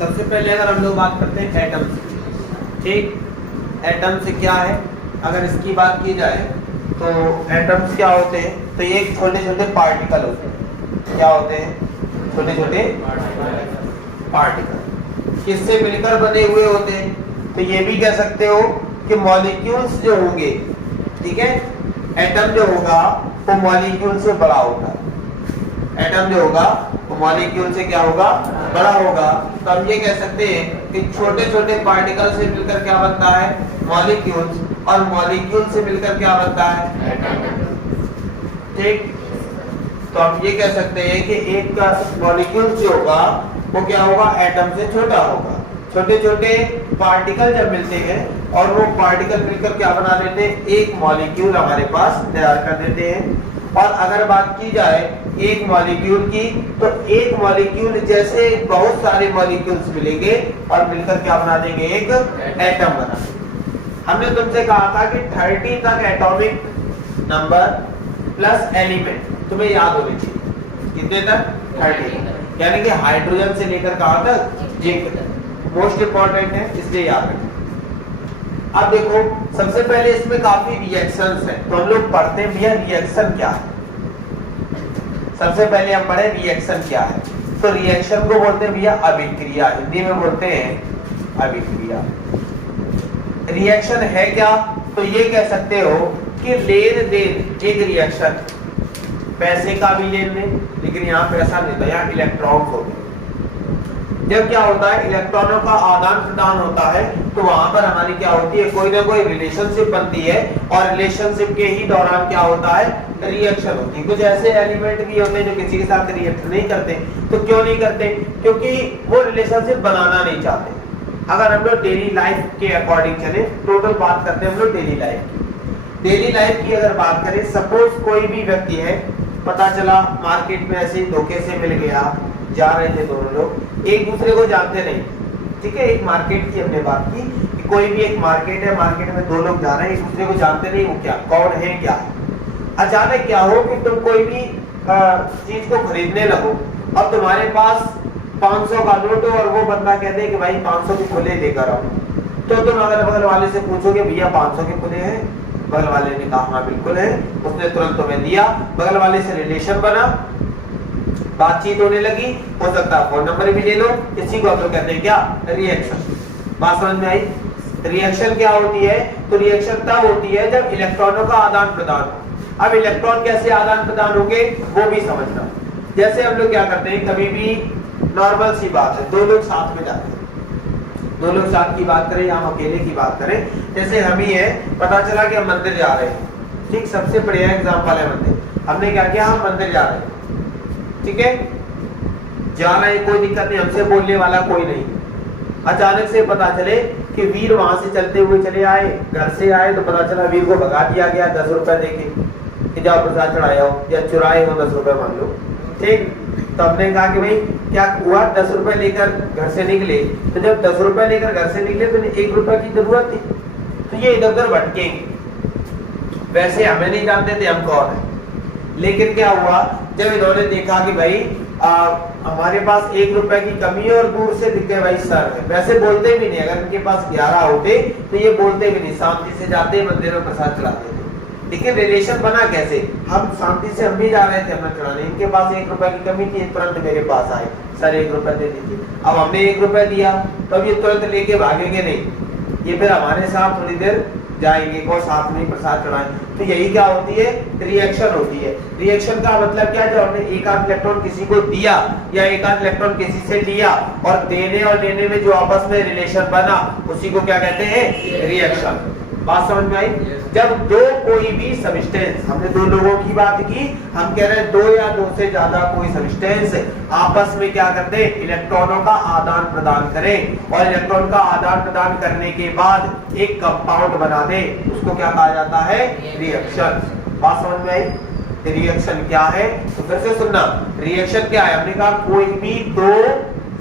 सबसे पहले अगर हम लोग बात करते हैं एटम से, ठीक, एटम से क्या है, अगर इसकी बात की जाए तो एटम्स क्या होते हैं, तो ये छोटे छोटे पार्टिकल होते हैं। क्या होते हैं? छोटे छोटे पार्टिकल किससे मिलकर बने हुए होते हैं। तो ये भी कह सकते हो कि मॉलिक्यूल्स जो होंगे, ठीक है, एटम जो होगा वो मॉलिक्यूल से बड़ा होगा। एटम जो होगा वो मॉलिक्यूल से क्या होगा? बड़ा होगा। तो हम ये कह सकते हैं कि छोटे छोटे पार्टिकल से मिलकर क्या बनता है? मॉलिक्यूल्स, और मॉलिक्यूल से मिलकर क्या बनता है? ठीक। तो हम ये कह सकते हैं कि एक का मॉलिक्यूल जो होगा वो क्या होगा? एटम से छोटा होगा। छोटे छोटे पार्टिकल जब मिलते हैं और वो पार्टिकल मिलकर क्या बना देते हैं? एक मॉलिक्यूल हमारे पास तैयार कर देते हैं। और अगर बात की जाए एक मॉलिक्यूल की, तो एक मॉलिक्यूल जैसे बहुत सारे मॉलिक्यूल्स मिलेंगे और मिलकर क्या बना देंगे? एक एटम बना देंगे। हमने तुमसे कहा था कि 30 तक एटॉमिक नंबर प्लस एलिमेंट तुम्हें याद होने चाहिए। कितने तक? 30, यानी कि हाइड्रोजन से लेकर कहां तक? जिंक तक। मोस्ट इंपॉर्टेंट है, इसलिए याद रखें। अब देखो, सबसे पहले इसमें काफी रिएक्शंस हैं, तो हम लोग पढ़ते हैं भैया रिएक्शन क्या है। सबसे पहले हम पढ़े रिएक्शन क्या है। तो रिएक्शन को बोलते हैं भैया अभिक्रिया, हिंदी में बोलते हैं अभिक्रिया। रिएक्शन है क्या? तो ये कह सकते हो कि लेन देन, एक रिएक्शन, पैसे का भी लेन देन, लेकिन यहाँ पैसा नहीं था, यहाँ इलेक्ट्रॉन्स होते हैं। जब क्या होता है? इलेक्ट्रॉनों का आदान प्रदान होता है, तो वहां पर हमारी क्या होती है? कोई ना कोई रिलेशनशिप बनती है, और रिलेशनशिप के ही दौरान क्या होता है? रिएक्शन होती है। कुछ ऐसे एलिमेंट भी होते हैं जो किसी के साथ रिएक्ट नहीं करते। तो क्यों नहीं करते? क्योंकि वो रिलेशनशिप बनाना नहीं चाहते। अगर हम लोग डेली लाइफ के अकॉर्डिंग चले, टोटल बात करते हैं हम लोग डेली लाइफ की। डेली लाइफ की अगर बात करें, सपोज कोई भी व्यक्ति है, पता चला मार्केट में ऐसे धोखे से मिल गया, जा रहे थे दोनों लोग, एक दूसरे को जानते नहीं, ठीक है, एक मार्केट की हमने बात की कि कोई भी एक मार्केट है, मार्केट में दो लोग जा रहे हैं, एक दूसरे को जानते नहीं, वो क्या कौन है क्या है। अचानक क्या हो कि तुम कोई भी चीज को खरीदने लगो, अब तुम्हारे पास 500 का नोट हो और वो बंदा कहते हैं कि भाई 500 के खुले लेकर आओ। तो तुम अगल बगल वाले से पूछोगे भैया 500 के खुले हैं? बगल वाले ने कहा हाँ बिल्कुल है, उसने तुरंत तुम्हें दिया, बगल वाले से रिलेशन बना, बातचीत होने लगी, हो सकता है फोन नंबर भी ले लो। इसी को हम लोग कहते हैं क्या? रिएक्शन। बात समझ में आई? रिएक्शन क्या होती है? तो रिएक्शन तब होती है जब इलेक्ट्रॉनों का आदान प्रदान हो। अब इलेक्ट्रॉन कैसे आदान प्रदान होंगे वो भी समझना। जैसे हम लोग क्या करते हैं, कभी भी नॉर्मल सी बात है, दो लोग साथ में जाते हैं, दो लोग साथ की बात करें या हम अकेले की बात करें, जैसे हम ही है, पता चला कि हम मंदिर जा रहे हैं, ठीक, सबसे बढ़िया एग्जांपल है मंदिर। हमने क्या किया? हम मंदिर जा रहे हैं, ठीक है, जा रहे हैं, कोई दिक्कत नहीं, हमसे बोलने वाला कोई नहीं। अचानक से पता चले कि वीर वहां से चलते हुए चले आए, घर से आए तो पता चला वीर को भगा दिया गया 10 रुपए देके कि जाओ प्रसाद चढ़ाए हो, या चुराए हो 10 रुपए मान लो, ठीक। तो हमने कहा कि भाई क्या हुआ? 10 रुपए लेकर घर से निकले, तो जब 10 रुपए लेकर घर से निकले तो 1 रुपए की जरूरत थी, तो ये इधर उधर भटकेंगे। वैसे हमें नहीं जानते थे हम कौन है, लेकिन क्या हुआ, जब इन्होंने देखा कि भाई हमारे पास 1 रुपए की कमी है और दूर से दिख गए भाई सर है, वैसे बोलते भी नहीं, अगर इनके पास 11 होते तो ये बोलते भी नहीं, शांति से जाते मंदिर में प्रसाद चढ़ाते थे। लेकिन रिलेशन बना कैसे? हम शांति से, हम भी जा रहे थे अमृत चढ़ाने, इनके पास 1 रुपए की कमी थी, तुरंत मेरे पास आए, सर 1 रुपए दे दीजिए। अब हमने 1 रुपए दिया, तो अब ये तुरंत लेके भागेंगे नहीं, ये फिर हमारे साथ थोड़ी देर जाएंगे और साथ में प्रसाद चढ़ाएंगे। तो यही क्या होती है? रिएक्शन होती है। रिएक्शन का मतलब क्या? जब हमने एक आध इलेक्ट्रॉन किसी को दिया या एक आध इलेक्ट्रॉन किसी से लिया, और देने और लेने में जो आपस में रिलेशन बना, उसी को क्या कहते हैं? रिएक्शन। बात समझ में आई? जब दो कोई भी सब्सटेंस, हमने दो लोगों की बात की, हम कह रहे हैं दो या दो से ज्यादा कोई सब्सटेंस आपस में क्या करते हैं? इलेक्ट्रॉनों का आदान प्रदान करें, और इलेक्ट्रॉन का आदान प्रदान करने के बाद एक कंपाउंड बना दे, उसको क्या कहा जाता है? रिएक्शन। बात समझ में आई? रिएक्शन क्या है? तो फिर से सुनना, रिएक्शन क्या है? हमने कहा कोई भी दो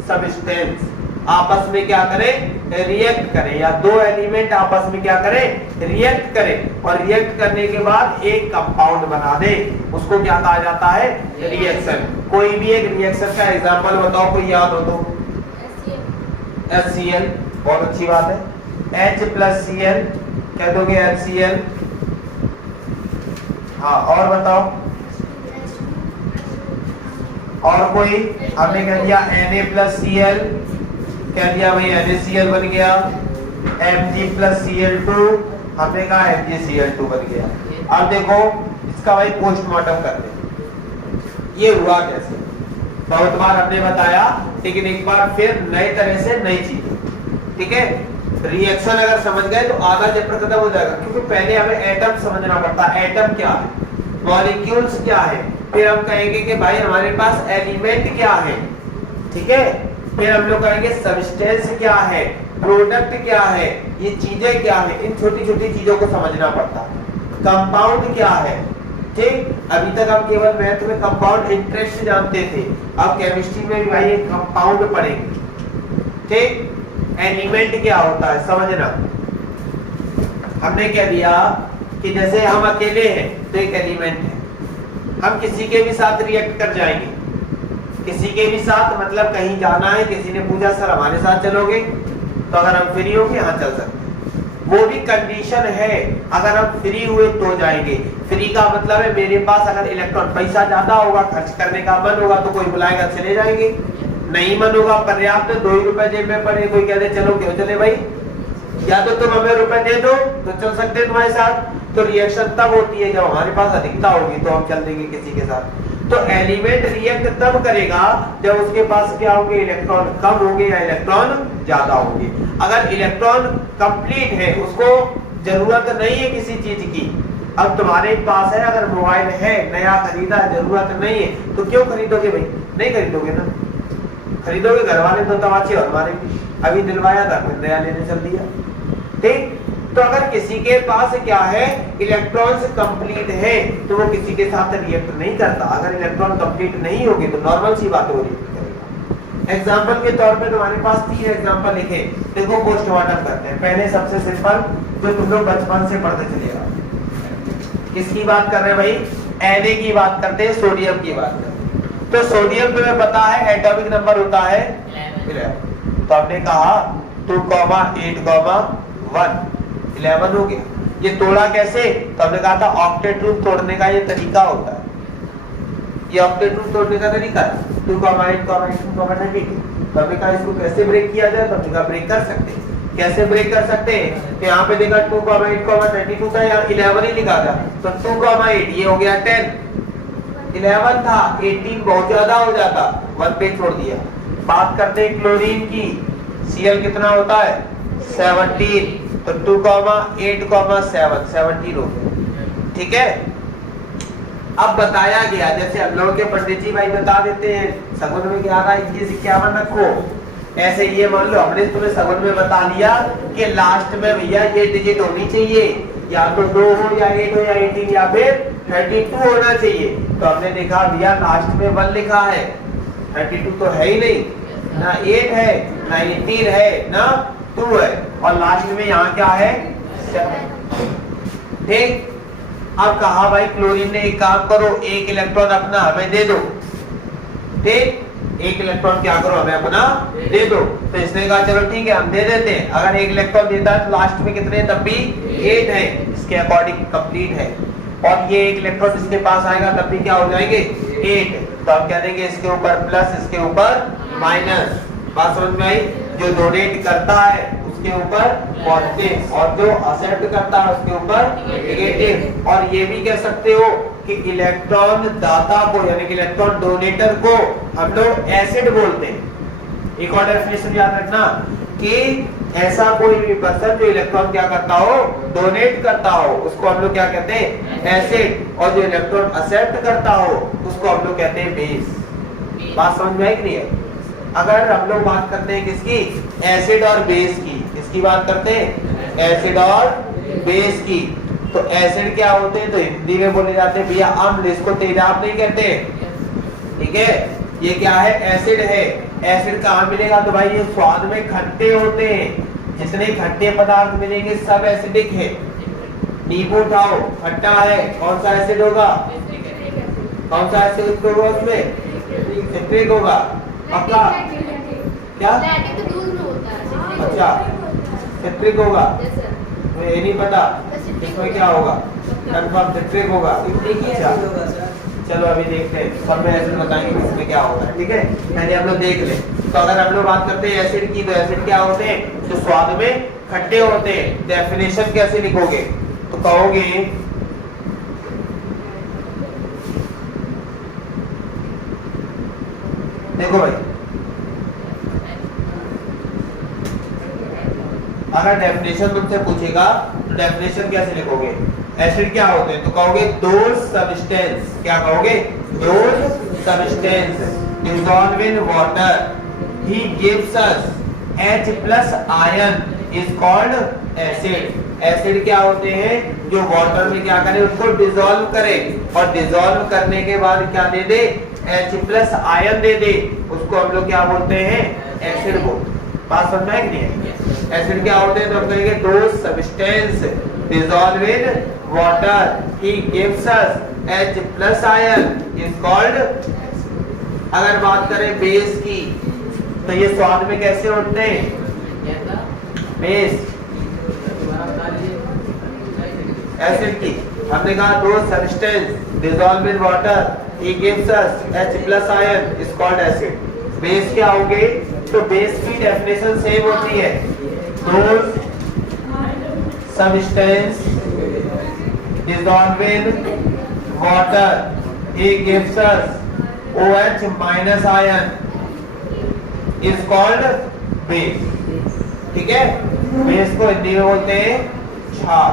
सब्सटेंस आपस में क्या करें? रिएक्ट करें, या दो एलिमेंट आपस में क्या करें? रिएक्ट करें, और रिएक्ट करने के बाद एक कंपाउंड बना दे, उसको क्या कहा जाता है? रिएक्शन। कोई भी एक रिएक्शन का एग्जांपल बताओ, कोई याद हो तो। HCl, बहुत अच्छी बात है। H प्लस Cl कह दोगे HCl। हाँ और बताओ, और कोई? हमने कह दिया Na प्लस Cl, कह दिया भाई NaCl बन गया। Mg प्लस Cl2, हमने कहा MgCl2 बन गया। अब देखो इसका भाई पोस्टमार्टम करते हैं, ये हुआ कैसे। बहुत बार हमने बताया, लेकिन एक बार फिर नए तरह से नई चीज, ठीक है। रिएक्शन अगर समझ गए तो आधा चैप्टर खत्म हो जाएगा, क्योंकि पहले हमें एटम समझना पड़ता है। एटम क्या है, मॉलिक्यूल्स क्या है, फिर हम कहेंगे कि भाई हमारे पास एलिमेंट क्या है, ठीक है। फिर हम लोग कहेंगे सब्सटेंस क्या है, प्रोडक्ट क्या है, ये चीजें क्या है। इन छोटी छोटी चीजों को समझना पड़ता है। कंपाउंड क्या है, ठीक। अभी तक हम केवल मैथ में कंपाउंड इंटरेस्ट जानते थे, अब केमिस्ट्री में भी भाई एक कंपाउंड पढ़ेंगे, ठीक। एलिमेंट क्या होता है समझना। हमने क्या दिया कि जैसे हम अकेले हैं तो एक एलिमेंट है, हम किसी के भी साथ रिएक्ट कर जाएंगे, किसी के भी साथ, मतलब कहीं जाना है, किसी ने पूछा सर हमारे साथ चलोगे, तो अगर हम फ्री होंगे हाँ चल सकते हैं। वो भी कंडीशन है, अगर हम फ्री हुए तो जाएंगे। फ्री का मतलब है मेरे पास अगर इलेक्ट्रॉन, पैसा ज्यादा होगा, खर्च करने का मन होगा तो कोई बुलाएगा चले जाएंगे, नहीं मन होगा, पर्याप्त 2 रुपए जेब में पड़े, कोई कह दे चलो क्यों चले भाई, या तो तुम हमें रुपए दे दो तो चल सकते हैं तुम्हारे साथ। तो रिएक्शन तब होती है जब हमारे पास अधिकता होगी तो हम चल देंगे किसी के साथ। तो एलिमेंट रिएक्ट तब करेगा जब उसके पास क्या होंगे, इलेक्ट्रॉन कम होंगे या इलेक्ट्रॉन ज्यादा होंगे। अगर इलेक्ट्रॉन कंप्लीट है, उसको जरूरत नहीं है किसी चीज की, अब तुम्हारे पास है, अगर मोबाइल है नया खरीदा, जरूरत नहीं है तो क्यों खरीदोगे भाई, नहीं खरीदोगे ना, खरीदोगे। घर वाले तो तमाचे और हमारे अभी दिलवाया था, फिर नया लेने चल दिया, ठीक। तो अगर किसी के पास क्या है, इलेक्ट्रॉन्स कंप्लीट है, तो वो किसी के साथ रिएक्ट नहीं करता। अगर इलेक्ट्रॉन कंप्लीट नहीं होगी तो नॉर्मल सी बात हो रही है। एग्जांपल के तौर पे तुम्हारे पास 3 एग्जांपल लिखे, देखो पोस्टमार्टम करते हैं। पहले सबसे सिंपल जो तुम लोग बचपन से पढ़ते चले आ, किसकी बात कर रहे हैं भाई, Na की बात करते हैं, सोडियम की बात करते हैं। तो सोडियम तुम्हें पता है एटॉमिक नंबर होता है 11। तो हमने कहा 2,8,1 11 हो गया। ये तोड़ा कैसे, तो हमने कहा था ऑक्टेट रूट तोड़ने का ये तरीका होता है, ये ऑक्टेट रूट तोड़ने का तरीका है 2,8,2,32। तो हमने कहा इसको कैसे ब्रेक किया जाए, तो हमने कहा ब्रेक कर सकते हैं। कैसे ब्रेक कर सकते हैं, तो यहाँ पे देखा 2,8,32 था, यहाँ 11 ही लिखा था, तो 2,8 ये हो गया 10, 11 था, 18 बहुत ज्यादा हो जाता, 1 पे छोड़ दिया। बात करते हैं क्लोरीन की, Cl कितना होता है 17, तो 2,8,7 17 हो गया, ठीक है। अब बताया गया, जैसे हम लोग के पंडित जी भाई बता देते हैं सगुन में 11,21,51 रखो, ऐसे ये मान लो हमने तुम्हें सगुन में बता लिया कि लास्ट में भैया ये डिजिट होनी चाहिए, या तो 2 हो या 8 हो या 18 या फिर 32 होना चाहिए। तो हमने देखा भैया लास्ट में 1 लिखा है, 32 तो है ही नहीं, ना 8 है ना 18 है ना 2 है, और लास्ट में यहाँ क्या है 7, ठीक। अब कहा भाई क्लोरीन ने एक काम करो, एक इलेक्ट्रॉन अपना हमें दे दो, ठीक, एक इलेक्ट्रॉन क्या करो हमें अपना दे दो। तो इसने कहा चलो ठीक है हम दे देते हैं। अगर एक इलेक्ट्रॉन देता है तो लास्ट में कितने, तब भी 8 है, इसके अकॉर्डिंग कंप्लीट है। और ये एक इलेक्ट्रॉन इसके पास आएगा तब भी क्या हो जाएंगे 8, तो हम कह देंगे इसके ऊपर प्लस इसके ऊपर माइनस। बात समझ में आई, जो डोनेट करता है उसके ऊपर पॉजिटिव और जो एक्सेप्ट करता है उसके ऊपर नेगेटिव। और ये भी कह सकते हो कि इलेक्ट्रॉन दाता को यानी कि इलेक्ट्रॉन डोनेटर को हम लोग एसिड बोलते हैं। एक और डेफिनेशन याद रखना कि ऐसा कोई भी पर्सन जो इलेक्ट्रॉन क्या करता हो, डोनेट करता हो, उसको हम लोग क्या कहते हैं एसिड, और जो इलेक्ट्रॉन एक्सेप्ट करता हो उसको हम लोग कहते हैं बेस। बात समझ में आई कि नहीं है? अगर हम लोग बात करते हैं किसकी, एसिड और बेस की, किसकी बात करते हैं एसिड और बेस की, तो एसिड क्या होते हैं तो हिंदी में बोले जाते हैं भैया अम्ल, इसको तेजाब नहीं कहते, ठीक है। ये क्या है एसिड है। एसिड कहाँ मिलेगा, तो भाई ये स्वाद में खट्टे होते हैं, जितने खट्टे पदार्थ मिलेंगे सब एसिडिक है। नींबू उठाओ खट्टा है, कौन सा एसिड होगा, कौन सा एसिड होगा उसमें, सिट्रिक होगा पक्का। क्या अच्छा सिट्रिक होगा, तो ये नहीं पता इसमें क्या होगा, कंफर्म सिट्रिक होगा। अच्छा चलो अभी देखते हैं, सब में एसिड बताएंगे कि इसमें क्या होगा, ठीक है। पहले हम लोग देख ले। तो अगर हम लोग बात करते हैं एसिड की, तो एसिड क्या होते हैं, जो स्वाद में खट्टे होते हैं। डेफिनेशन कैसे लिखोगे, तो कहोगे देखो भाई, अगर डेफिनेशन तुमसे पूछेगा तो डेफिनेशन कैसे लिखोगे, एसिड क्या होते हैं, तो कहोगे दोज सब्सटेंस, क्या कहोगे, those substance dissolve in water he gives us H plus ion is called acid। Acid क्या होते हैं, जो वाटर में क्या करे, उसको डिसॉल्व करे, और डिसॉल्व करने के बाद क्या दे दे, H प्लस आयन दे दे, उसको हम लोग क्या बोलते हैं, एसिड बोलते हैं। बात समझ में है कि नहीं है। एसिड क्या होते हैं, तो हम कहेंगे those substance dissolve in water he gives us H plus ion is called। अगर बात करें बेस की, तो ये स्वाद में कैसे होते हैं, बेस एसिड की, हमने कहा दो substance dissolve in water he gives us H plus ion is called acid। Base क्या होंगे, तो बेस की डेफिनेशन सेम होती है, दो substance dissolve in water he gives us OH minus ion is called base। ठीक है, बेस को हिंदी में बोलते हैं क्षार।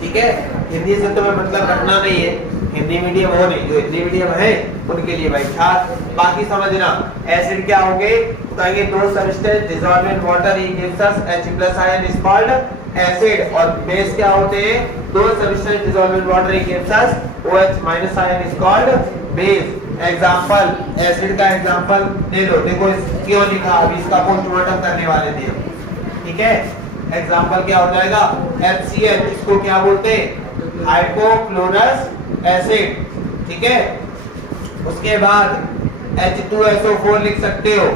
ठीक है, हिंदी से तुम्हें मतलब रखना नहीं है, हिंदी मीडियम हो नहीं, जो हिंदी मीडियम है उनके लिए भाई क्षार। बाकी समझना, एसिड क्या होंगे, तो कहेंगे दो substance dissolve in water he gives us H plus ion is called acid। और बेस क्या होते हैं, दो substance dissolve in water he gives us OH minus ion is called base. Example, acid का एग्जांपल ले लो, देखो क्यों लिखा, अभी इसका पोस्टमार्टम करने वाले थे। ठीक है, एग्जांपल क्या हो जाएगा, HCl, इसको क्या बोलते हैं, हाइपोक्लोरस एसिड। ठीक है, उसके बाद H2SO4 लिख सकते हो,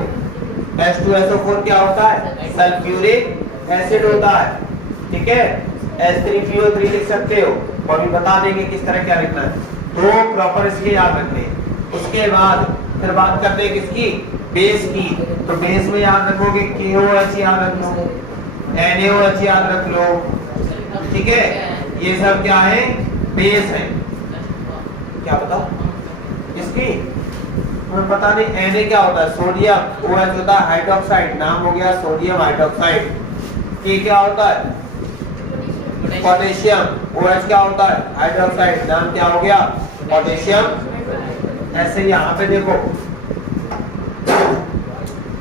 H2SO4 क्या होता है, सल्फ्यूरिक एसिड होता है। ठीक है, H3PO3 लिख सकते हो, और भी बता देंगे किस तरह क्या लिखना है, दो प्रॉपर इसलिए याद रखने। उसके बाद फिर बात करते हैं किसकी, बेस की, तो बेस में याद रखोगे KOH याद रख लो, NaOH याद रख लो। ठीक है, ये सब क्या है, बेस है। क्या बताओ इसकी, हमें पता नहीं। Na क्या होता है, सोडियम, OH होता है हाइड्रोक्साइड, नाम हो गया सोडियम हाइड्रोक्साइड। K क्या होता है, पोटेशियम, OH क्या होता है, हाइड्रोक्साइड, नाम क्या हो गया, पोटेशियम। ऐसे यहाँ पे देखो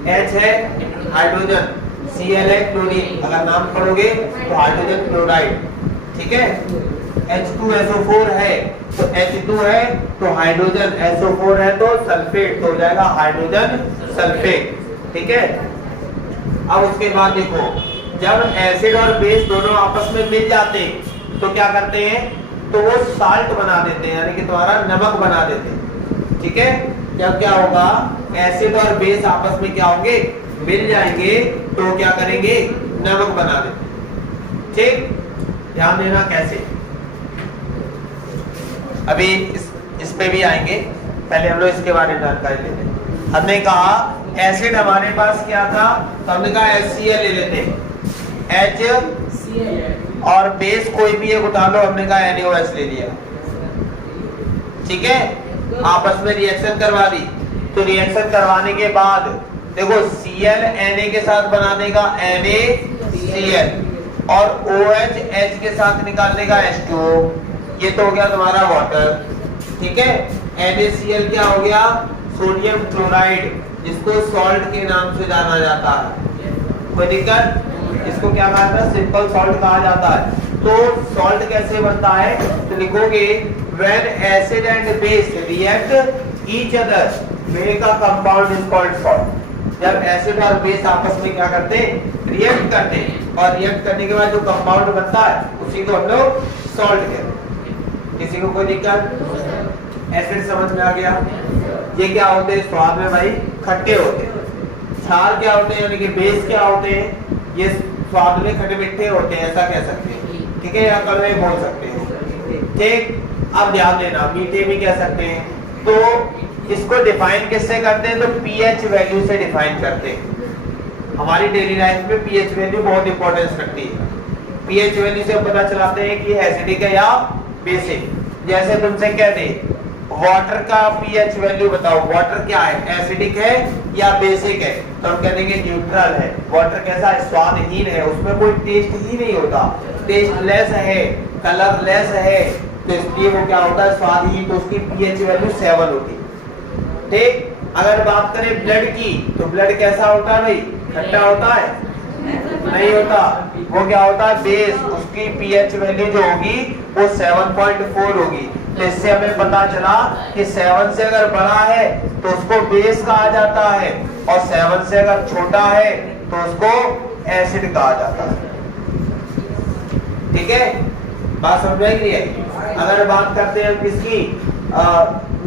H है हाइड्रोजन, Cl है क्लोरीन, अगर नाम पढ़ोगे तो हाइड्रोजन क्लोराइड। ठीक है, H2SO4 है तो H2 है तो हाइड्रोजन, SO4 है तो सल्फेट, तो हो जाएगा हाइड्रोजन सल्फेट। ठीक है, अब उसके बाद देखो, जब एसिड और बेस दोनों आपस में मिल जाते हैं तो क्या करते हैं, तो वो साल्ट बना देते हैं, यानी कि तुम्हारा नमक बना देते हैं। ठीक है, जब क्या होगा, एसिड और बेस आपस में क्या होंगे, मिल जाएंगे, तो क्या करेंगे, नमक बना देते। ठीक, ध्यान देना कैसे, अभी इस पे भी आएंगे, पहले हम लोग इसके बारे में जानकारी लेते हैं। हमने कहा एसिड हमारे पास क्या था, तो हमने कहा HCl ले लेते हैं, H और बेस कोई भी एक उठा लो, हमने कहा NaOH ले लिया। ठीक है, आपस में रिएक्शन करवा दी, तो रिएक्शन करवाने के बाद देखो Cl Na के साथ बना देगा NaCl, और OH H के साथ निकाल देगा H2O, ये तो हो गया तुम्हारा वाटर। ठीक है, NaCl क्या हो गया, सोडियम क्लोराइड, जिसको सॉल्ट के नाम से जाना जाता है। कोई दिक्कत, इसको क्या कहा जाता है, सिंपल सॉल्ट कहा जाता है। तो सॉल्ट कैसे बनता है, तो लिखोगे when acid and base react each other make a compound is called salt। जब एसिड और बेस आपस में क्या करते हैं, रिएक्ट करते हैं, और रिएक्ट करने के बाद जो कंपाउंड बनता है उसी को हम लोग सॉल्ट कहते हैं। किसी को कोई दिक्कत, एसिड समझ में आ गया, ये क्या होते हैं, स्वाद में भाई खट्टे होते हैं। क्षार क्या होते हैं यानी कि बेस क्या होते हैं, ये स्वाद में खट्टे मीठे होते हैं, ऐसा कह सकते हैं, ठीक है, या कड़वे बोल सकते हैं, ठीक। अब ध्यान देना, मीठे भी कह सकते हैं। तो इसको डिफाइन किससे करते हैं, तो पीएच वैल्यू से डिफाइन करते हैं। हमारी डेली लाइफ में पीएच वैल्यू बहुत इंपॉर्टेंस रखती है। पीएच वैल्यू से पता चलाते हैं कि एसिडिक है या बेसिक। जैसे तुमसे कह दे वाटर का पीएच वैल्यू बताओ, वाटर क्या है, एसिडिक है या बेसिक है, तो हम कह देंगे न्यूट्रल है। वाटर कैसा है, स्वादहीन है, उसमें कोई टेस्ट ही नहीं होता, टेस्टलेस है, कलरलेस है, तो इसलिए वो क्या होता है, स्वादहीन, तो उसकी पीएच वैल्यू 7 होती है, ठीक। अगर बात करें ब्लड की, तो ब्लड कैसा होता है भाई, खट्टा होता है, नहीं होता, वो क्या होता है, बेस, उसकी पीएच वैल्यू जो होगी वो 7.4 होगी। तो इससे हमें पता चला कि 7 से अगर बड़ा है तो उसको बेस कहा जाता है, और 7 से अगर छोटा है तो उसको एसिड कहा जाता है, ठीक है, बात समझ में आई है। अगर बात करते हैं किसकी,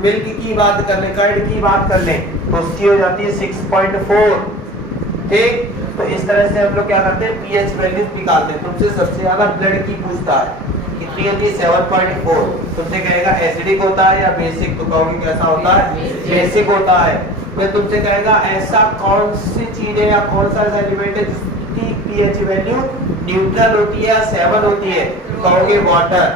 मिल्क की बात कर ले, कर्ड की बात कर ले, तो उसकी हो जाती है 6.4, ठीक। तो इस तरह से हम लोग क्या करते हैं, पीएच वैल्यू निकालते हैं। तुमसे सबसे ज्यादा ब्लड की पूछता है, कितनी होती है, 7.4। तुमसे कहेगा एसिडिक होता है या बेसिक, तो कहोगे कैसा होता है, बेसिक होता है। फिर तुमसे कहेगा ऐसा कौन सी चीज है या कौन सा एलिमेंट है जिसकी पीएच वैल्यू न्यूट्रल होती है या 7 होती है, कहोगे वाटर।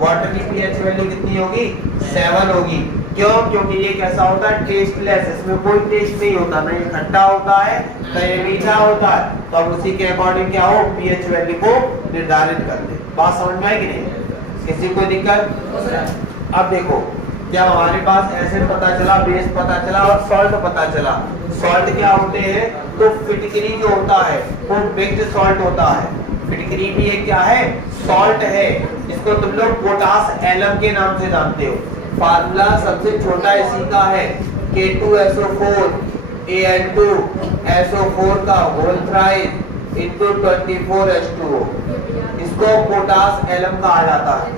वाटर की पीएच वैल्यू कितनी होगी, 7 होगी। क्यों, क्योंकि ये कैसा होता है, टेस्टलेस, इसमें कोई टेस्ट नहीं होता, ना ये खट्टा होता है ना ये मीठा होता है। तो अब उसी के अकॉर्डिंग क्या हो, पीएच वैल्यू को निर्धारित कर दे। बात समझ में आई कि नहीं, किसी को दिक्कत। अब देखो, जब हमारे पास एसिड पता चला, बेस पता चला और सॉल्ट पता चला, सॉल्ट क्या होते हैं, तो फिटकरी जो होता है वो मिक्स्ड सॉल्ट होता है। फिटकरी भी एक क्या है, सॉल्ट है, इसको तुम लोग पोटास एलम के नाम से जानते हो। फार्मूला सबसे छोटा इसी का है, K2SO4 Al2SO4 का होल थ्राइस इनटू 24H2O, इसको पोटास एलम कहा जाता है,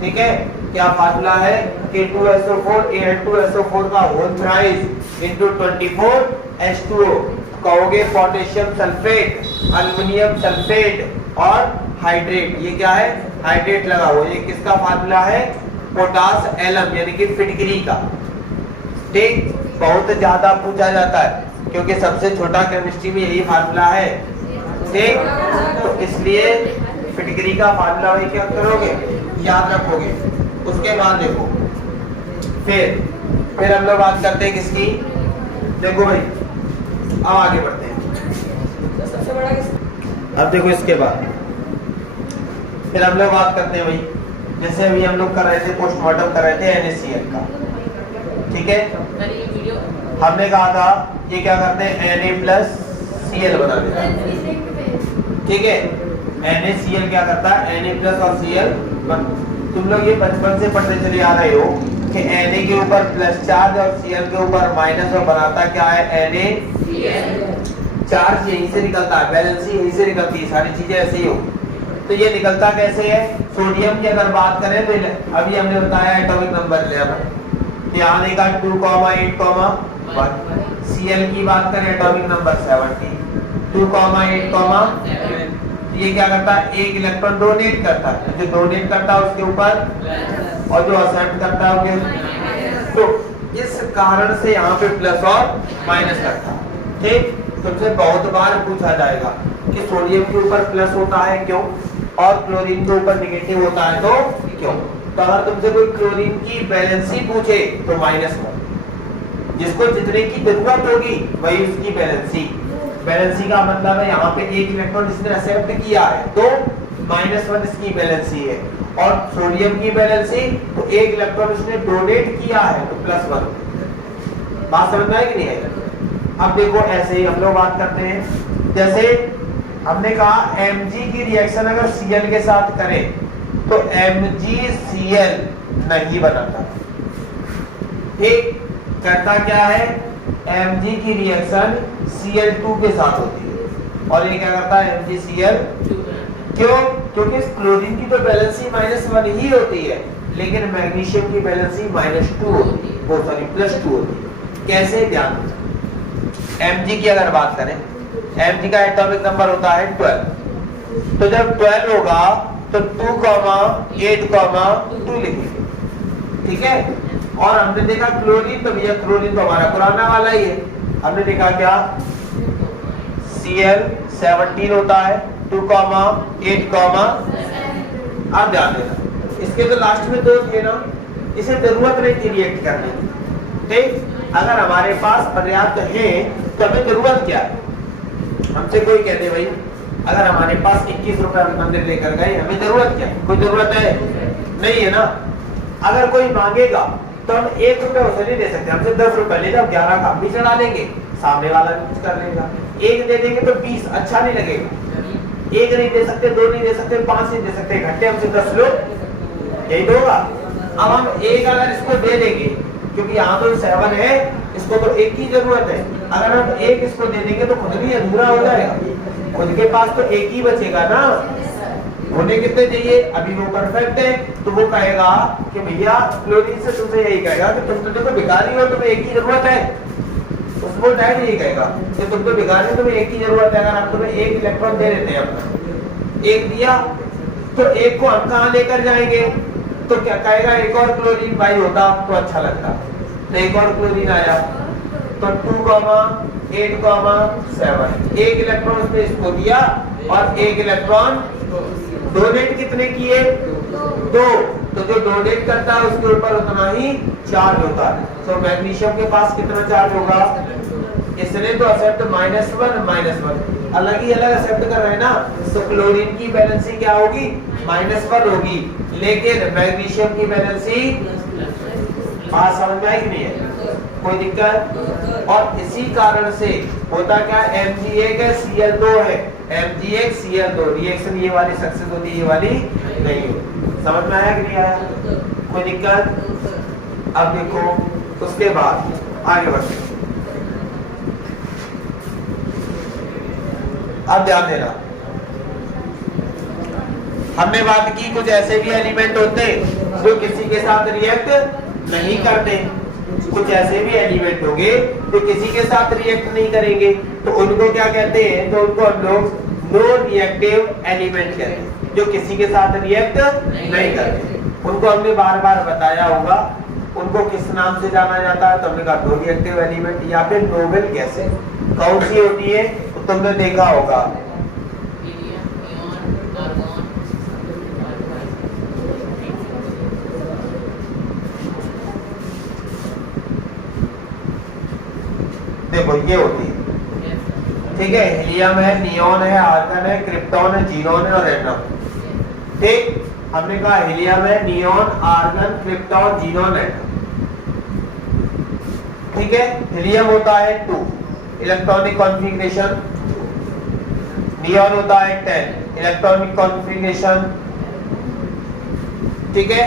ठीक है। क्या फार्मूला है, K2SO4 Al2SO4 का होल थ्राइस इनटू 24H2O। कहोगे पोटेशियम सल्फेट, एल्युमिनियम सल्फेट और हाइड्रेट, ये क्या है, हाइड्रेट लगा हुआ, ये किसका फार्मूला है, पोटास एलम यानी कि फिटकरी का, ठीक। बहुत ज्यादा पूछा जाता है क्योंकि सबसे छोटा केमिस्ट्री में यही फार्मूला है, ठीक। तो इसलिए फिटकरी का फार्मूला वही क्या करोगे, याद रखोगे। उसके बाद देखो, फिर हम लोग बात करते हैं किसकी, देखो भाई, अब आगे बढ़ते हैं। सबसे बड़ा किसका, अब देखो इसके बाद फिर हम लोग बात करते हैं भाई, जैसे अभी हम लोग कर रहे थे, पोस्टमार्टम कर रहे थे NaCl का, ठीक है। हमने कहा था ये क्या करते हैं, Na+Cl बना देता है, ठीक है। NaCl क्या करता है, Na+ और Cl, तुम लोग ये बचपन से पढ़ते चले आ रहे हो कि Na के ऊपर प्लस चार्ज और Cl के ऊपर माइनस, और बनाता क्या है, Na। चार्ज यहीं से निकलता है, वैलेंसी यहीं से निकलती है, सारी चीजें ऐसे ही हो। तो ये निकलता कैसे है, सोडियम की अगर बात करें तो अभी हमने बताया एटॉमिक नंबर 11, यहाँ देखा 2,8,1। Cl की बात करें एटॉमिक नंबर 70, 2,8,7। ये क्या करता है, एक इलेक्ट्रॉन डोनेट करता है, जो डोनेट करता है उसके ऊपर, और जो एक्सेप्ट करता है उसके, तो इस कारण से यहाँ पे प्लस और माइनस करता है, ठीक। तुमसे बहुत बार पूछा जाएगा कि सोडियम के ऊपर प्लस होता है क्यों, और क्लोरीन के ऊपर नेगेटिव होता है तो क्यों। तो अगर तुमसे कोई क्लोरीन की बैलेंसी पूछे तो -1, जिसको जितने की जरूरत होगी वही उसकी बैलेंसी। बैलेंसी का मतलब है यहाँ पे एक इलेक्ट्रॉन इसने एक्सेप्ट किया है तो -1 इसकी बैलेंसी है, और सोडियम की बैलेंसी तो एक इलेक्ट्रॉन इसने डोनेट किया है तो +1। बात समझ में आई कि नहीं आई। अब देखो ऐसे ही हम लोग बात करते हैं, जैसे हमने कहा Mg की रिएक्शन अगर Cl के साथ करें तो MgCl नहीं बनाता, ठीक। करता क्या है, Mg की रिएक्शन Cl2 के साथ होती है, और ये क्या करता है, MgCl। क्यों, क्योंकि क्लोरीन की तो बैलेंसी -1 ही होती है, लेकिन मैग्नीशियम की बैलेंसी -2 होती है, वो सॉरी +2 होती है। कैसे, ध्यान दो। Mg की अगर बात करें, Mg का एटॉमिक नंबर होता है 12। तो जब 12 होगा तो 2, 8, 2 लिखेंगे, ठीक है। और हमने देखा क्लोरीन, तो भैया क्लोरीन तो हमारा पुराना वाला ही है। हमने देखा क्या, Cl17 होता है, 2, 8, आप ध्यान देना। इसके तो लास्ट में 2 थे ना, इसे जरूरत नहीं थी रिएक्ट करने की, ठीक। अगर हमारे पास पर्याप्त है तो हमें जरूरत क्या है। हमसे कोई कहते भाई अगर हमारे पास 21 रुपए हम मंदिर लेकर गए, हमें जरूरत क्या है, कोई जरूरत है नहीं है ना। अगर कोई मांगेगा तो हम 1 रुपए उसे नहीं दे सकते, हमसे 10 रुपए ले जाओ, 11 का हम भी चढ़ा लेंगे, सामने वाला भी कुछ कर लेगा। 1 दे देंगे तो 20 अच्छा नहीं लगेगा। 1 नहीं दे सकते, 2 नहीं दे सकते, 5 नहीं दे सकते, इकट्ठे हमसे 10 लो, यही तो होगा। अब हम 1 अगर इसको दे देंगे, क्योंकि यहाँ तो 7 है, इसको तो 1 की जरूरत है। अगर हम 1 इसको दे देंगे तो खुद भी अधूरा हो जाएगा, खुद के पास तो 1 ही बचेगा ना। होने कितने चाहिए, अभी वो परफेक्ट है तो वो कहेगा कि भैया क्लोरीन से तुमसे यही कहेगा कि तुम तो देखो भिखारी हो, तुम्हें 1 की जरूरत है। उसको डायरेक्ट यही कहेगा कि तुम तो भिखारी हो, तुम्हें 1 की जरूरत है। अगर हम तुम्हें 1 इलेक्ट्रॉन दे देते हैं, अपना 1 दिया तो 1 को हम कहाँ लेकर जाएंगे, तो क्या कहेगा, एक और क्लोरीन भाई होता तो अच्छा लगता। तो एक और क्लोरीन आया तो 2, 8, 7, 1 इलेक्ट्रॉन उसने इसको दिया और 1 इलेक्ट्रॉन डोनेट कितने किए, 2। तो जो डोनेट करता है उसके ऊपर उतना ही चार्ज होता है। तो मैग्नीशियम के पास कितना चार्ज होगा, इसने तो एक्सेप्ट -1, अलग ही अलग एक्सेप्ट कर रहे हैं ना। तो क्लोरीन की वैलेंसी क्या होगी, -1 होगी, लेकिन मैग्नीशियम की वैलेंसी बात समझ में आई कि नहीं है, कोई दिक्कत। और इसी कारण से होता क्या, Mg1 है, Cl2 है, Mg1 Cl2, रिएक्शन ये वाली सक्सेस होती है, ये वाली नहीं होती। समझ में आया कि नहीं आया, कोई दिक्कत। अब देखो उसके बाद आगे बढ़ते, अब ध्यान देना, हमने बात की कुछ ऐसे भी एलिमेंट होते जो किसी के साथ रिएक्ट नहीं करते, कुछ ऐसे भी एलिमेंट होंगे जो किसी के साथ रिएक्ट नहीं करेंगे, तो उनको क्या कहते हैं, तो उनको हम लोग नॉन रिएक्टिव एलिमेंट कहते हैं, जो किसी के साथ रिएक्ट नहीं करते। उनको हमने बार बार बताया होगा, उनको किस नाम से जाना जाता है, तो हमने कहा नॉन रिएक्टिव एलिमेंट या फिर नोबेल गैसें। कौन सी होती है, तो तुमने देखा होगा, देखो ये होती है, ठीक है। हीलियम है, नियॉन है, आर्गन है, क्रिप्टॉन है, जीनॉन है और रेडन। ठीक, हमने कहा हीलियम है, neon, argon, krypton, xenon, radon. ठीक है, हीलियम होता है 2 इलेक्ट्रॉनिक कॉन्फ़िगरेशन, नियॉन होता है 10 इलेक्ट्रॉनिक कॉन्फ़िगरेशन, ठीक है।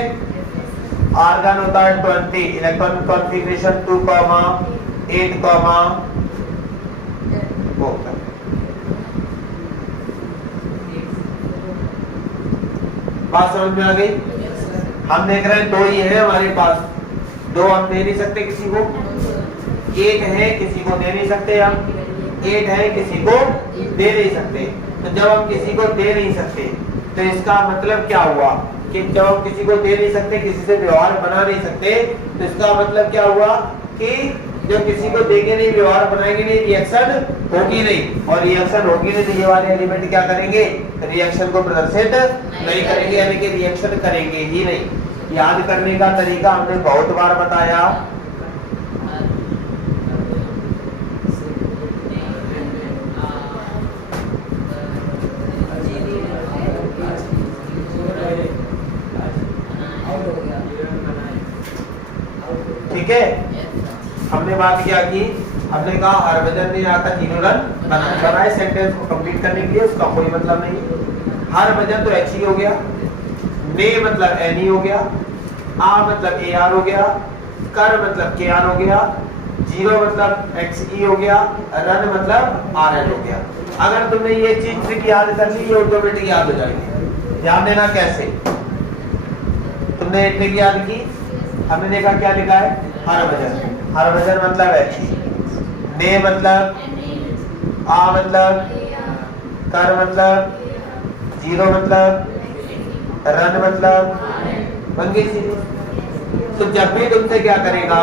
आर्गन होता है 20 इलेक्ट्रॉनिक कॉन्फ़िगरेशन, 2, 8, बात समझ में आ गई। हम देख रहे हैं 2 ही है हमारे पास, 2 हम दे नहीं सकते किसी को, 1 है किसी को दे नहीं सकते, हम 8 है किसी को दे नहीं सकते। तो जब हम किसी को दे नहीं सकते तो इसका मतलब क्या हुआ कि जब हम किसी को दे नहीं सकते, किसी से व्यवहार बना नहीं सकते, तो इसका मतलब क्या हुआ कि जब किसी को देंगे नहीं, व्यवहार बनाएंगे नहीं, रिएक्शन होगी नहीं, और रिएक्शन होगी नहीं तो ये वाले एलिमेंट क्या करेंगे, रिएक्शन को प्रदर्शित नहीं करेंगे, यानी कि रिएक्शन करेंगे ही नहीं। याद करने का तरीका हमने बहुत बार बताया, ठीक है। हमने बात क्या की, हमने कहा हरभजन ने आकर 3 रन बनाए, सेंटेंस को कंप्लीट करने के लिए, उसका कोई मतलब नहीं। हरभजन तो एच ही हो गया, ने मतलब एन ही हो गया, आ मतलब ए आर हो गया, कर मतलब के आर हो गया, 0 मतलब एक्स ई हो गया, रन मतलब आर एन हो गया। अगर तुमने ये चीज ट्रिक याद कर ली, ये ऑटोमेटिक याद हो जाएगी। ध्यान देना कैसे, तुमने ट्रिक याद की, हमने देखा क्या लिखा है, हरभजन, हरभजन मतलब एच, ने मतलब, आ मतलब, कर मतलब, जीरो मतलब, रन मतलब, बन गई चीज। तो जब भी तुमसे क्या करेगा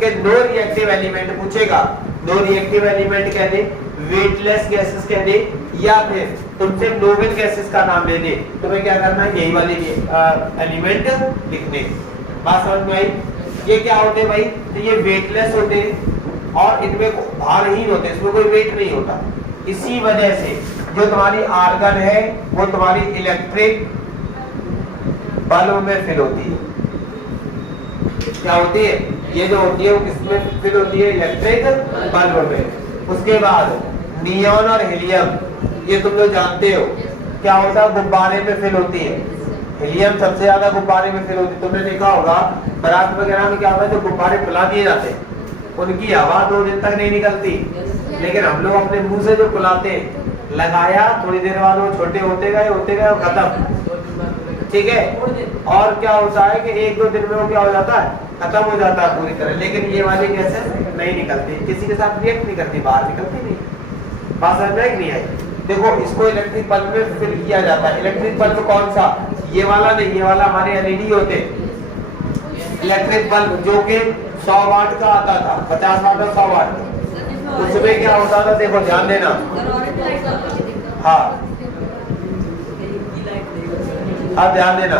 कि नो रिएक्टिव एलिमेंट पूछेगा, नो रिएक्टिव एलिमेंट कह दे, वेटलेस गैसेस कह दे, या फिर तुमसे नोबल गैसेस का नाम ले दे, तुम्हें क्या करना है, यही वाले एलिमेंट लिखने। बात समझ में आई? ये क्या होते हैं भाई, तो ये वेटलेस होते हैं और इनमें भारहीन होते हैं, इसमें कोई वेट नहीं होता। इसी वजह से जो तुम्हारी आर्गन है वो तुम्हारी इलेक्ट्रिक बल्ब में फिल होती है। क्या होती है? ये जो होती है वो किसमें फिल होती है? इलेक्ट्रिक बल्ब में। उसके बाद नियॉन और हीलियम, ये तुम लोग जानते हो क्या होता है, गुब्बारे में फिल होती है। हीलियम सबसे ज्यादा गुब्बारे में फिल होती है। तुमने देखा होगा बारात वगैरह में क्या होता है, जो गुब्बारे फुला दिए जाते हैं उनकी हवा 2 दिन तक नहीं निकलती, लेकिन हम लोग अपने मुंह से जो फुलाते हैं, लगाया थोड़ी देर बाद वो छोटे होते गए और खत्म। ठीक है, और क्या होता है कि 1-2 दिन में वो क्या हो जाता है, खत्म हो जाता है पूरी तरह। लेकिन ये वाली गैसें नहीं निकलती, किसी के साथ रिएक्ट नहीं करती, बाहर निकलती नहीं। बात समझ में नहीं आई? देखो, इसको इलेक्ट्रिक बल्ब में फिल किया जाता है। इलेक्ट्रिक बल्ब कौन सा? ये वाला नहीं, ये वाला हमारे एलईडी होते। इलेक्ट्रिक बल्ब जो कि 100 वाट का आता था, 50 वाट और 100 वाट का, उसमें क्या होता था, देखो ध्यान देना। हाँ, अब ध्यान देना,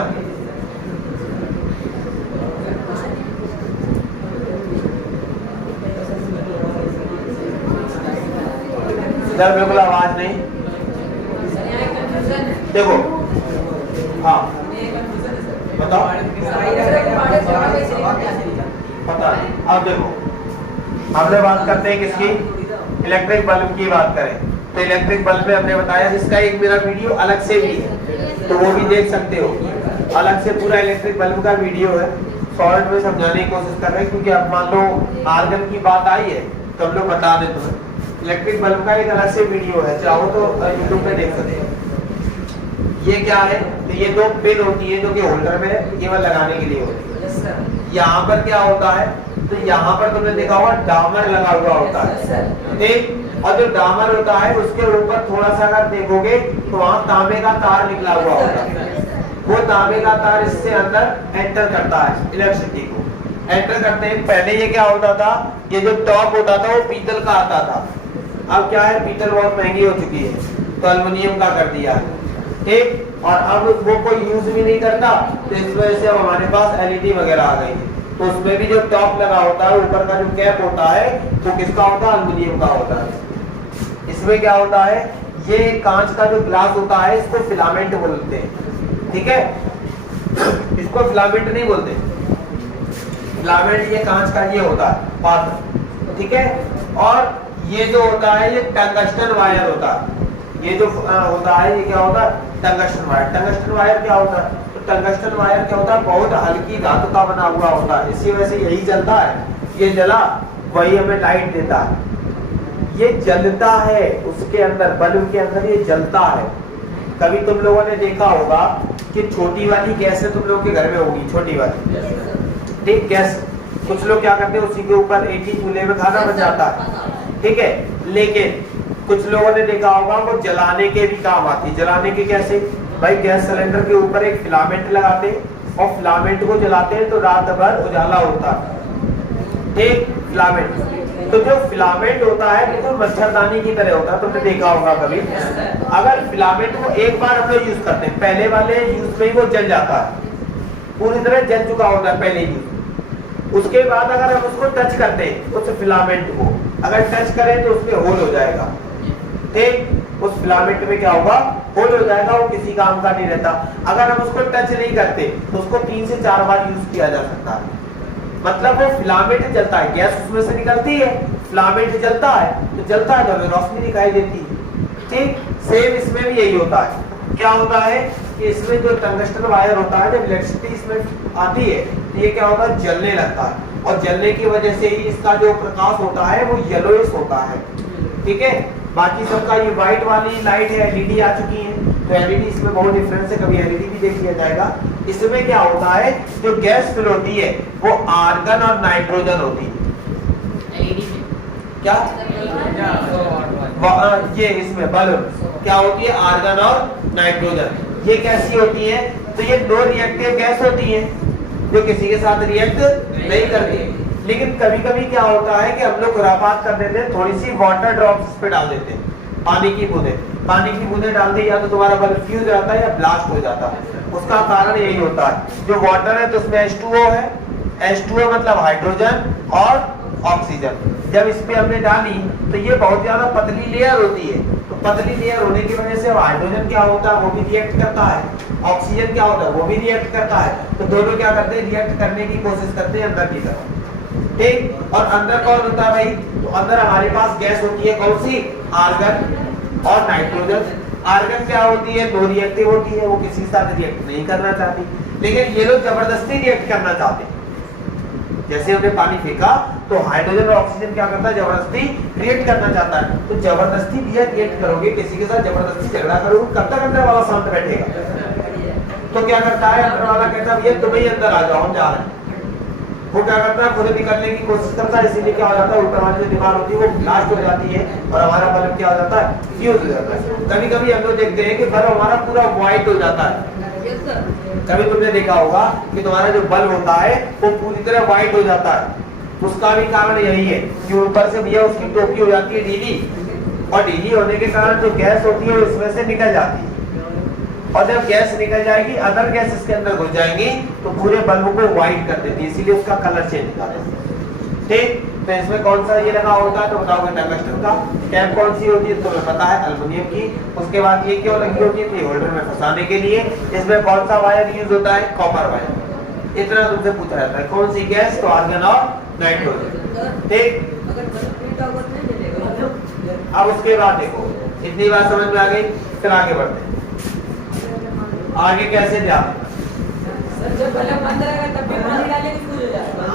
इधर बिल्कुल आवाज नहीं। देखो, हाँ बताओ, पता नहीं। अब देखो, हमने बात करते हैं किसकी, इलेक्ट्रिक बल्ब की बात करें तो इलेक्ट्रिक बल्ब में हमने बताया, जिसका एक मेरा वीडियो अलग से भी है तो वो भी देख सकते हो। अलग से पूरा इलेक्ट्रिक बल्ब का वीडियो है, शॉर्ट में समझाने की कोशिश कर रहे हैं, क्योंकि अब मान लो आर्गन की बात आई है तो हम लोग बता दें तुम्हें। इलेक्ट्रिक बल्ब का एक अलग से वीडियो है, चाहो तो यूट्यूब पे देख सकते हो। ये क्या है, तो ये 2 पिन होती है जो कि होल्डर में केवल लगाने के लिए होती है। यहाँ पर क्या होता है, तो यहाँ पर तुमने देखा होगा डामर लगा हुआ होता है, ठीक। और जो डामर होता है उसके ऊपर थोड़ा सा अगर देखोगे तो वहां तांबे का तार निकला हुआ होता है। वो तांबे का तार इससे अंदर एंटर करता है, इलेक्ट्रिसिटी को एंटर करते हैं। पहले ये क्या होता था, ये जो टॉप होता था वो पीतल का आता था। अब क्या है, पीतल बहुत महंगी हो चुकी है तो एल्युमिनियम का कर दिया है, ठीक। और अब वो कोई यूज भी नहीं करता, तो इस वजह से अब हमारे पास एलईडी वगैरह आ गई है। तो उसमें भी जो टॉप लगा होता है, ऊपर का जो कैप होता है वो किसका होता है, एल्युमिनियम का होता है। इसमें क्या होता है, ये कांच का जो ग्लास होता है इसको फिलामेंट बोलते हैं, ठीक है। इसको फिलामेंट नहीं बोलते, फिलामेंट ये कांच का ये होता है पात्र, ठीक है। और ये जो होता है ये टंगस्टन वायर होता है। ये जो होता है ये क्या होता है, टंगस्टन वायर। टंगस्टन वायर क्या होता है, तो टंगस्टन वायर क्या होता है, बहुत हल्की धातु का बना हुआ होता है, इसी वजह से यही जलता है। ये जला वही हमें लाइट देता है, ये जलता है उसके अंदर, बल्ब के अंदर ये जलता है। कभी तुम लोगों ने देखा होगा कि छोटी वाली गैस तुम लोग के घर में होगी, छोटी वाली, ठीक, गैस। कुछ लोग क्या करते हैं, उसी के ऊपर एक ही चूल्हे में खाना बन जाता है, ठीक है। लेकिन कुछ लोगों ने देखा होगा वो जलाने के भी काम आती है। जलाने के कैसे भाई, गैस सिलेंडर के ऊपर एक फिलामेंट लगाते हैं और फिलामेंट को जलाते हैं तो रात भर उजाला होता है, ठीक। फिलामेंट, तो जो फिलामेंट होता है बिल्कुल मच्छरदानी की तरह होता है, तुमने देखा होगा कभी। अगर फिलामेंट को एक बार हम लोग यूज करते हैं, पहले वाले यूज में ही वो जल जाता है, पूरी तरह जल चुका होता है पहले यूज। उसके बाद अगर हम उसको टच करते हैं, उस फिलामेंट को अगर टच करें तो उसमें होल हो जाएगा, ठीक। उस फिलामेंट में क्या होगा, होल हो जाएगा, वो किसी काम का नहीं रहता। अगर हम उसको टच नहीं करते तो उसको 3 से 4 बार यूज किया जा सकता है। मतलब वो फिलामेंट जलता है, गैस उसमें से निकलती है, फिलामेंट जलता है, तो जलता है तो हमें रोशनी दिखाई देती है, ठीक। सेम इसमें भी यही होता है। क्या होता है कि इसमें जो टंगस्टन वायर होता है, जब इलेक्ट्रिसिटी इसमें आती है तो ये क्या होता है, जलने लगता है, और जलने की वजह से ही इसका जो प्रकाश होता है वो येलोइश होता है, ठीक है। बाकी सबका ये व्हाइट वाली लाइट है, एलईडी आ चुकी है, तो एलईडी इसमें बहुत डिफरेंस है, कभी एलईडी भी देख लिया जाएगा। इसमें क्या होता है, जो गैस फिल होती है वो आर्गन और नाइट्रोजन होती है, क्या ये इसमें बलून क्या होती है, आर्गन और नाइट्रोजन। ये कैसी होती है, तो ये दो रिएक्टिव गैस होती है जो किसी के साथ रिएक्ट नहीं करती। लेकिन कभी कभी क्या होता है कि हम लोग खुरापात कर देते हैं, थोड़ी सी वाटर ड्रॉप्स इस पे डाल देते हैं, पानी की बूंदे डाल दी, या तो तुम्हारा बल्ब फ्यूज जाता है या ब्लास्ट हो जाता है। उसका कारण यही होता है, जो वाटर है तो उसमें H2O है, H2O मतलब हाइड्रोजन और ऑक्सीजन। जब इस पे हमने डाली तो ये बहुत ज्यादा पतली लेयर होती है, तो पतली लेयर होने की वजह से हाइड्रोजन क्या होता है वो भी रिएक्ट करता है, ऑक्सीजन क्या होता है वो भी रिएक्ट करता है। तो दोनों क्या करते हैं, रिएक्ट करने की कोशिश करते हैं अंदर की तरफ। ठीक, और अंदर कौन होता है भाई, तो अंदर हमारे पास गैस होती है कौन सी, आर्गन और नाइट्रोजन। आर्गन क्या होती है, नो रिएक्टिव होती है, वो किसी के साथ रिएक्ट नहीं करना चाहती, लेकिन ये लोग जबरदस्ती रिएक्ट करना चाहते हैं। जैसे हमने पानी फेंका तो हाइड्रोजन और ऑक्सीजन क्या करता है, जबरदस्ती रिएक्ट करना चाहता है। तो जबरदस्ती भैया रिएक्ट करोगे, किसी के साथ जबरदस्ती झगड़ा करोगे, कब तक अंदर वाला शांत बैठेगा। तो क्या करता है, अंदर वाला कहता है भैया तुम ही अंदर आ जाओ, हम जा रहे हैं। वो क्या करता है, खुद निकलने की कोशिश करता है, इसीलिए क्या हो जाता है, ऊपर वाली जो दीवार होती है वो ब्लास्ट हो जाती है और हमारा बल्ब क्या हो जाता है, फ्यूज हो जाता है। कभी कभी हम लोग देखते हैं कि बल्ब हमारा पूरा व्हाइट हो जाता है। कभी तुमने देखा होगा कि तुम्हारा जो बल्ब होता है वो पूरी तरह व्हाइट हो जाता है। उसका भी कारण यही है कि ऊपर से भैया उसकी टोपी हो जाती है ढीली, और ढीली होने के कारण जो गैस होती है इसमें से निकल जाती है, और जब गैस निकल जाएगी अदर गैस इसके अंदर घुस जाएंगी तो पूरे बल्ब को व्हाइट कर देती है, इसीलिए उसका कलर चेंज कर देती है। ठीक, तो इसमें कौन सा ये लगा होता है, तो बताओगे टंगस्टन का। कैप कौन सी होती है, तुम्हें पता है, एल्युमिनियम की। उसके बाद ये क्यों लगी होती है, होल्डर में फंसाने के लिए। इसमें कौन सा वायर यूज होता है, कॉपर वायर। इतना तुमसे पूछा जाता है, कौन सी गैस, तो आर्गन और नाइट्रोजन। ठीक, अब उसके बाद देखो, इतनी बात समझ में आ गई, फिर आगे बढ़ते हैं। आगे कैसे जाते,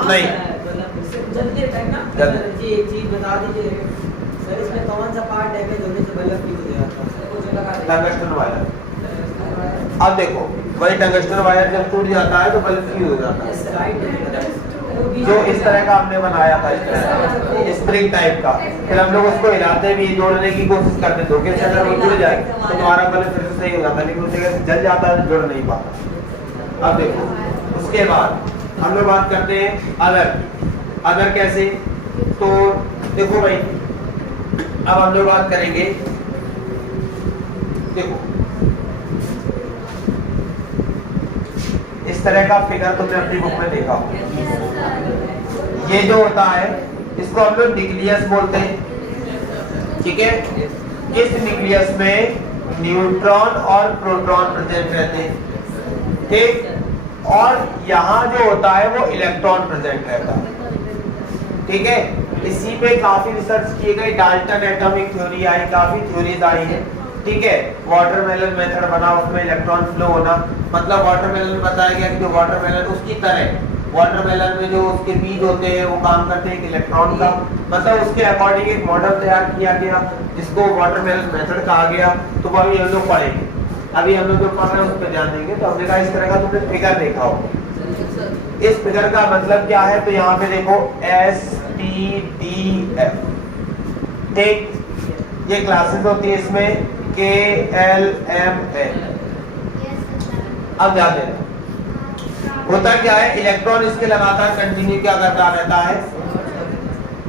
नहीं जी एक चीज बता दीजिए सर, इसमें कौन सा पार्ट डैमेज होने से बल्ब फ्यूज हो जाता है, टंगस्टन वायर। अब देखो वही टंगस्टन वायर जब टूट जाता है तो बल्ब फ्यूज हो जाता है। जो इस तरह का हमने बनाया था, इस तरह स्प्रिंग टाइप का, फिर हम लोग उसको हिलाते भी, जोड़ने की कोशिश करते, धोखे से अगर वो जुड़ जाए तो तुम्हारा बल्ब फिर से सही हो जाता है, लेकिन उस जगह से जल जाता है, जुड़ नहीं पाता। अब देखो उसके बाद हम लोग बात करते हैं अदर कैसे, तो देखो भाई अब हम लोग बात करेंगे, देखो इस तरह का फिगर तुमने अपनी बुक में देखा होगा। ये जो होता है इसको हम लोग न्यूक्लियस बोलते हैं। ठीक है, इस न्यूक्लियस में न्यूट्रॉन और प्रोटॉन प्रेजेंट रहते हैं। ठीक, और यहाँ जो होता है वो इलेक्ट्रॉन प्रेजेंट रहता है। ठीक है, इसी पे काफी रिसर्च किए गए, डाल्टन एटॉमिक थ्योरी आई, काफी थ्योरीज आई है। ठीक है, वाटरमेलन मेथड बना, उसमें इलेक्ट्रॉन फ्लो होना, मतलब वाटरमेलन में बताया गया कि जो वाटरमेलन उसकी तरह वाटरमेलन में जो उसके बीज होते हैं वो काम करते हैं एक इलेक्ट्रॉन का, मतलब उसके अकॉर्डिंग एक मॉडल तैयार किया गया जिसको वाटरमेलन मेथड कहा गया। तो वो अभी हम लोग पढ़ेंगे, अभी हम लोग जो पढ़ रहे हैं उस पर ध्यान देंगे। तो हमने कहा इस तरह का तुमने फिगर देखा हो, इस फिगर का मतलब क्या है, तो यहाँ पे देखो STDF। ठीक, ये क्लासेस होती है, इसमें KLML। अब ध्यान देना, होता क्या है, इलेक्ट्रॉन इसके लगातार कंटिन्यू क्या करता रहता है,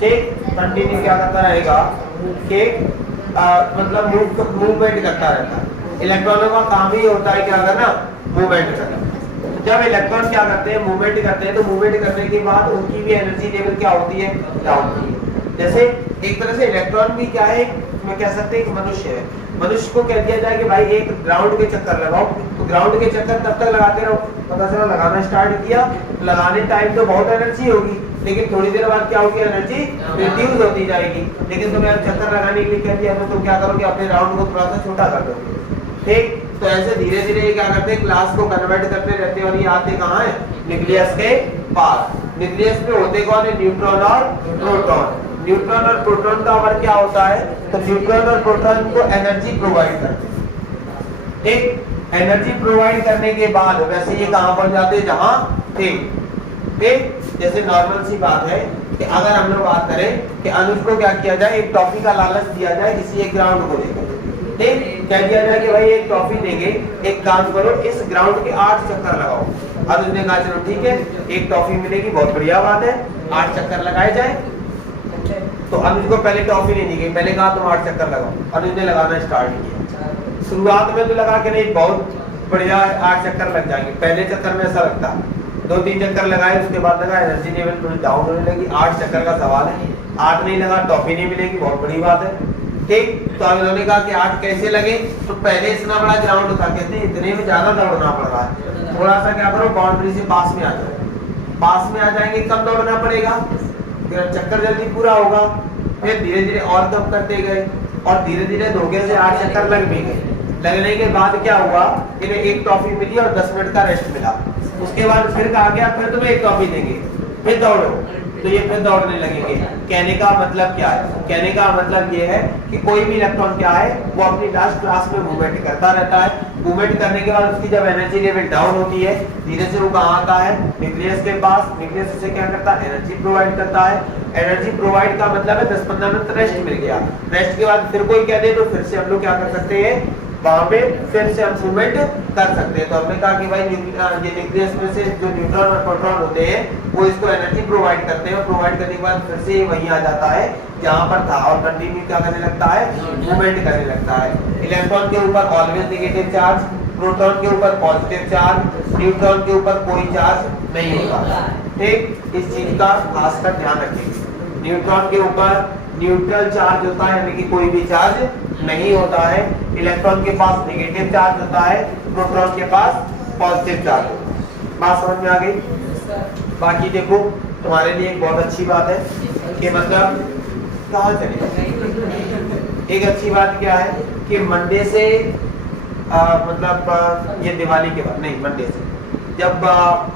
ठीक, कंटिन्यू क्या करता रहेगा कि मतलब मूवमेंट करता रहता है। इलेक्ट्रॉनों का काम ही होता है क्या करना, मूवमेंट करना। जब इलेक्ट्रॉन क्या करते हैं, मूवमेंट करते हैं, तो मूवमेंट करने के बाद उनकी भी एनर्जी लेवल क्या होती है, डाउन होती है। जैसे एक तरह से इलेक्ट्रॉन भी क्या है, मैं कह सकते हैं कि मनुष्य है, मनुष्य को कह दिया जाए कि भाई एक ग्राउंड के चक्कर लगाओ, तो ग्राउंड के चक्कर तब तक लगाते रहो, पता चला लगाना स्टार्ट किया, लगाने टाइम तो बहुत एनर्जी होगी, लेकिन थोड़ी देर बाद क्या होगी, एनर्जी रिड्यूस होती जाएगी। लेकिन तुम्हें चक्कर लगाने के लिए कह दिया तो तुम क्या करोगे, अपने राउंड को थोड़ा सा छोटा कर दोगे। ठीक, तो ऐसे धीरे धीरे क्या करते हैं, क्लास को कन्वर्ट करते रहते हैं, और ये आते कहाँ है, न्यूक्लियस के पास। न्यूक्लियस में होते कौन है, न्यूट्रॉन और प्रोटॉन। न्यूट्रॉन और प्रोटॉन का वर्क क्या होता है, तो न्यूट्रॉन और प्रोटॉन को एनर्जी प्रोवाइड करते हैं। ठीक, एनर्जी प्रोवाइड करने के बाद वैसे ये कहाँ पहुंच जाते हैं, जहां ठीक ठीक। जैसे नॉर्मल सी बात है कि अगर हम लोग बात करें कि अनुज को क्या किया जाए, एक टॉफी का लालच दिया जाए किसी एक ग्राउंड को लेकर, ठीक, क्या दिया जाए कि भाई एक टॉफी देंगे, एक काम करो इस ग्राउंड के 8 चक्कर लगाओ। अनुज ने कहा चलो ठीक है, एक टॉफी मिलेगी, बहुत बढ़िया बात है, 8 चक्कर लगाए जाए। तो अनुज को पहले टॉफी नहीं दी गई, पहले कहा तुम 8 चक्कर लगाओ, अनुज ने लगाना स्टार्ट किया। शुरुआत में तो लगा के नहीं, बहुत बढ़िया 8 चक्कर लग जाएंगे, पहले चक्कर में ऐसा लगता, 2-3 चक्कर लगाए, उसके बाद लगा एनर्जी लेवल थोड़ी डाउन होने लगी, 8 चक्कर का सवाल है, 8 नहीं लगा टॉफी नहीं मिलेगी, बहुत बड़ी बात है, ठीक। तो अब इन्होंने कहा कि 8 कैसे लगे, तो पहले इतना बड़ा ग्राउंड था, कहते हैं इतने में ज्यादा दौड़ना पड़ रहा है, थोड़ा सा क्या करो बाउंड्री से पास में आ जाओ, पास में आ जाएंगे कम दौड़ना पड़ेगा, चक्कर जल्दी पूरा होगा। फिर धीरे धीरे और कम करते गए और धीरे धीरे धोखे से 8 चक्कर लग भी गए। लगने के बाद क्या हुआ, इन्हें एक टॉफी मिली और 10 मिनट का रेस्ट मिला। उसके बाद फिर कहा गया फिर तुम्हें एक टॉफी देंगे, फिर दौड़ो, तो ये फिर दौड़ने लगेंगे। कहने का मतलब क्या है, कहने का मतलब ये है कि कोई भी इलेक्ट्रॉन क्या है वो अपनी लास्ट क्लास में मूवमेंट करता रहता है। मूवमेंट करने के बाद उसकी जब एनर्जी लेवल डाउन होती है, धीरे से वो कहाँ आता है, न्यूक्लियस के पास। न्यूक्लियस उसे क्या करता है, एनर्जी प्रोवाइड करता है। एनर्जी प्रोवाइड का मतलब है 10-15 मिनट रेस्ट मिल गया, रेस्ट के बाद फिर कोई कह दे तो फिर से हम लोग क्या कर सकते हैं, वहां पे फिर से हम मूवमेंट कर सकते हैं। तो हमने कहा कि भाई ये न्यूक्लियस में से जो न्यूट्रॉन और प्रोटॉन होते हैं वो इसको एनर्जी प्रोवाइड करते हैं, और प्रोवाइड करने के बाद फिर से वहीं आ जाता है जहां पर था और कंटिन्यू क्या करने लगता है, मूवमेंट करने लगता है। इलेक्ट्रॉन के ऊपर ऑलवेज नेगेटिव चार्ज, प्रोटॉन के ऊपर पॉजिटिव चार्ज, न्यूट्रॉन के ऊपर कोई चार्ज नहीं होता, ठीक। इस चीज का खासकर ध्यान रखेंगे। न्यूट्रॉन के ऊपर न्यूट्रल चार्ज होता है, यानी कि कोई भी चार्ज नहीं होता है। इलेक्ट्रॉन के पास नेगेटिव चार्ज होता है, प्रोटॉन के पास पॉजिटिव चार्ज होता है। बात समझ में आ गई। बाकी देखो तुम्हारे लिए एक बहुत अच्छी बात है कि मतलब कहाँ चले, एक अच्छी बात क्या है कि मंडे से मतलब ये दिवाली के बाद नहीं, मंडे से जब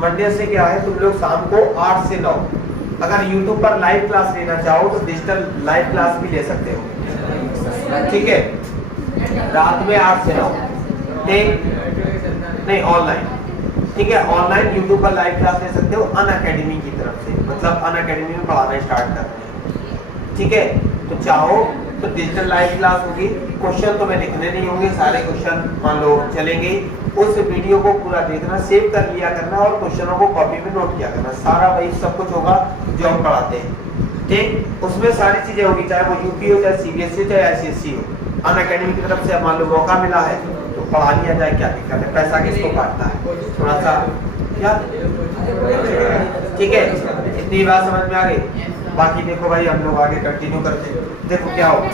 मंडे से क्या है, तुम लोग शाम को 8 से 9 अगर YouTube पर लाइव क्लास लेना चाहो तो डिजिटल लाइव क्लास भी ले सकते हो, ठीक है। रात में 8 से 9 नहीं ऑनलाइन, ठीक है। ऑनलाइन YouTube पर लाइव क्लास ले सकते हो अनअकैडमी की तरफ से, मतलब अनअकैडमी में पढ़ाना स्टार्ट कर रहे हैं, ठीक है। तो चाहो तो डिजिटल लाइव क्लास होगी, क्वेश्चन तो मैं लिखने नहीं होंगे, सारे क्वेश्चन मान लो चलेंगे। उस वीडियो को पूरा देखना, सेव कर लिया करना और क्वेश्चनों को कॉपी में नोट किया करना, सारा वही सब कुछ होगा जो हम पढ़ाते हैं, ठीक। उसमें सारी चीजें होगी, चाहे वो यूपी हो, चाहे सीबीएसई हो, चाहे ICSE हो। अनअकैडमी की तरफ से मान लो मौका मिला है तो पढ़ा लिया जाए, क्या दिक्कत है, पैसा किसको काटना है, थोड़ा सा क्या, ठीक है। इतनी बात समझ में आ गई। बाकी देखो भाई हम लोग आगे कंटिन्यू करते हैं। देखो क्या होगा,